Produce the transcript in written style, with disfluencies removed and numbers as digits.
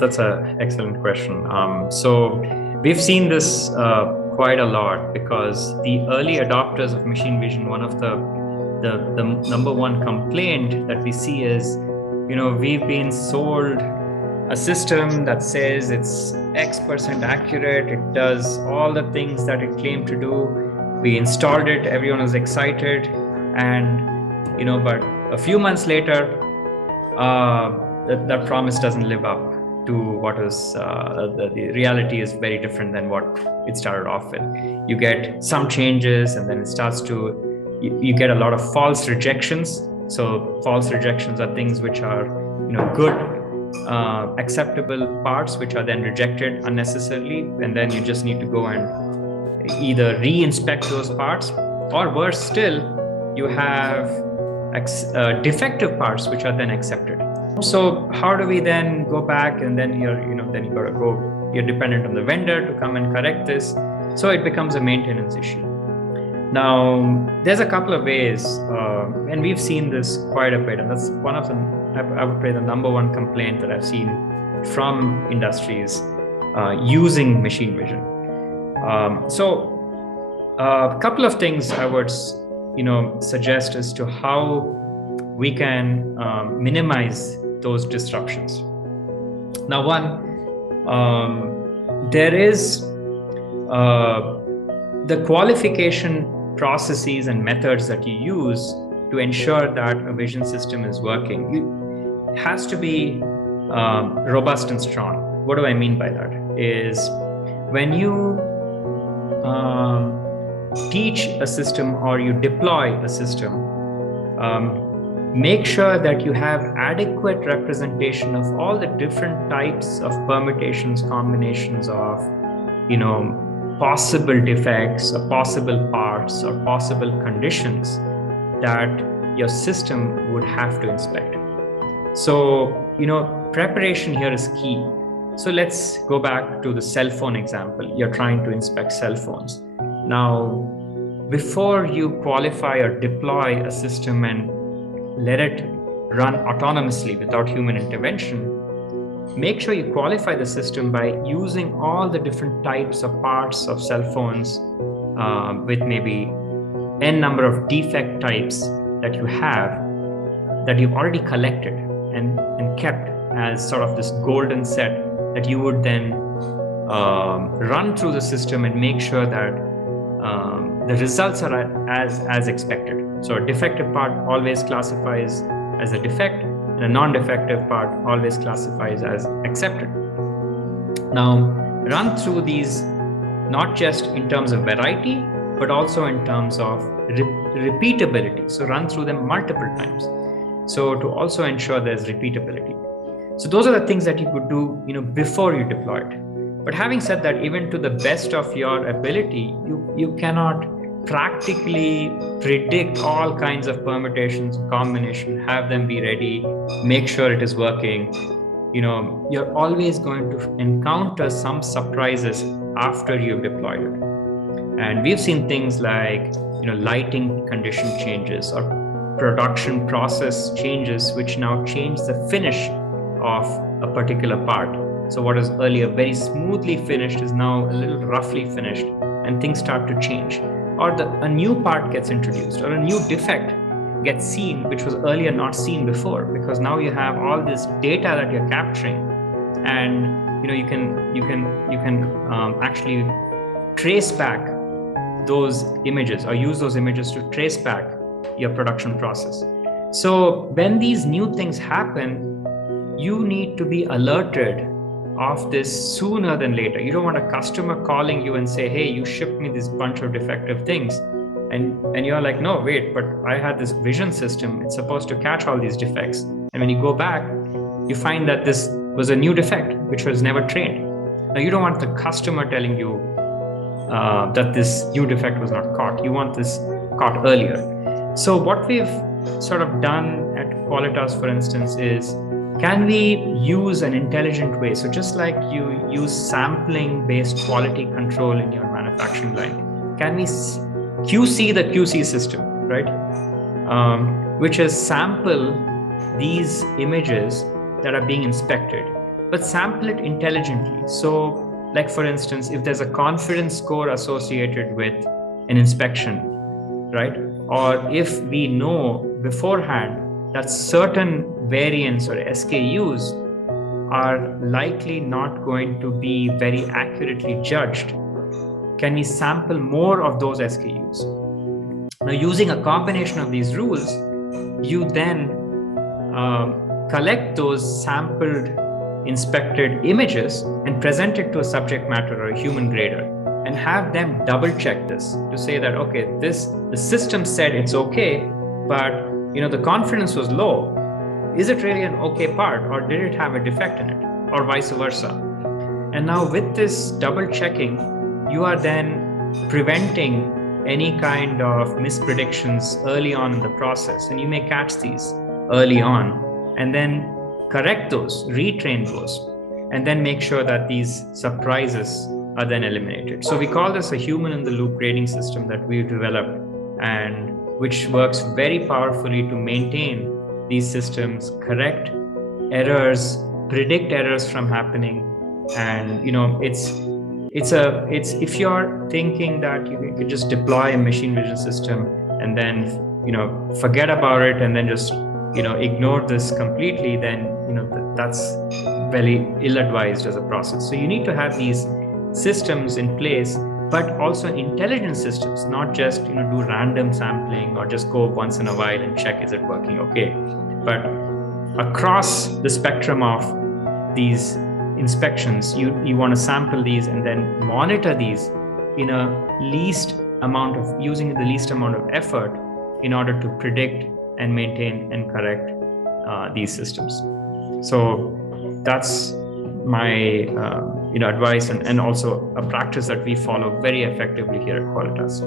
that's an excellent question. So we've seen this quite a lot because the early adopters of machine vision, one of the number one complaint that we see is, we've been sold a system that says it's X% accurate. It does all the things that it claimed to do. We installed it. Everyone was excited, and but a few months later, that promise doesn't live up to what is the reality is very different than what it started off with. You get some changes, and then it starts to you get a lot of false rejections. So false rejections are things which are good, acceptable parts which are then rejected unnecessarily, and then you just need to go and either re-inspect those parts, or worse still, you have defective parts which are then accepted. So how do we then go back, and then you're dependent on the vendor to come and correct this. So it becomes a maintenance issue. Now, there's a couple of ways, and we've seen this quite a bit, and that's one of the, I would say, the number one complaint that I've seen from industries using machine vision. So a couple of things I would suggest as to how we can minimize those disruptions. Now, one, there is the qualification processes and methods that you use to ensure that a vision system is working. It has to be robust and strong. What do I mean by that? Is when you teach a system or you deploy a system, make sure that you have adequate representation of all the different types of permutations, combinations of, possible defects or possible parts or possible conditions that your system would have to inspect. So, preparation here is key. So let's go back to the cell phone example. You're trying to inspect cell phones. Now, before you qualify or deploy a system and let it run autonomously without human intervention, make sure you qualify the system by using all the different types of parts of cell phones with maybe n number of defect types that you have, that you've already collected and kept as sort of this golden set that you would then run through the system and make sure that the results are as expected. So a defective part always classifies as a defect, and a non-defective part always classifies as accepted. Now, run through these not just in terms of variety, but also in terms of repeatability. So run through them multiple times. So to also ensure there's repeatability. So those are the things that you could do, before you deploy it. But having said that, even to the best of your ability, you cannot practically predict all kinds of permutations, combination, have them be ready, make sure it is working. You're always going to encounter some surprises after you've deployed it. And we've seen things like, lighting condition changes or production process changes, which now change the finish of a particular part. So what is earlier very smoothly finished is now a little roughly finished, and things start to change. Or a new part gets introduced, or a new defect gets seen, which was earlier not seen before, because now you have all this data that you're capturing, and you can actually trace back those images or use those images to trace back your production process. So when these new things happen, you need to be alerted of this sooner than later. You don't want a customer calling you and say, hey, you shipped me this bunch of defective things. And you're like, no, wait, but I had this vision system. It's supposed to catch all these defects. And when you go back, you find that this was a new defect, which was never trained. Now, you don't want the customer telling you that this new defect was not caught. You want this caught earlier. So what we've sort of done at Qualitas, for instance, is can we use an intelligent way? So just like you use sampling-based quality control in your manufacturing line, can we QC the QC system, right? Which is sample these images that are being inspected but sample it intelligently. So, like for instance, if there's a confidence score associated with an inspection, right? Or if we know beforehand that certain variants or SKUs are likely not going to be very accurately judged, can we sample more of those SKUs? Now, using a combination of these rules, you then collect those sampled, inspected images and present it to a subject matter or a human grader, and have them double check this to say that, okay, the system said it's okay, but the confidence was low. Is it really an okay part, or did it have a defect in it, or vice versa? And now with this double checking, you are then preventing any kind of mispredictions early on in the process, and you may catch these early on and then correct those, retrain those, and then make sure that these surprises are then eliminated. So we call this a human in the loop grading system that we've developed, and which works very powerfully to maintain these systems, correct errors, predict errors from happening. And it's if you're thinking that you could just deploy a machine vision system and then forget about it and then just ignore this completely, then that's very ill-advised as a process. So you need to have these systems in place, but also intelligent systems, not just do random sampling or just go once in a while and check is it working okay, but across the spectrum of these inspections, you want to sample these and then monitor these in using the least amount of effort in order to predict and maintain and correct these systems. So that's my advice, and also a practice that we follow very effectively here at Qualitas.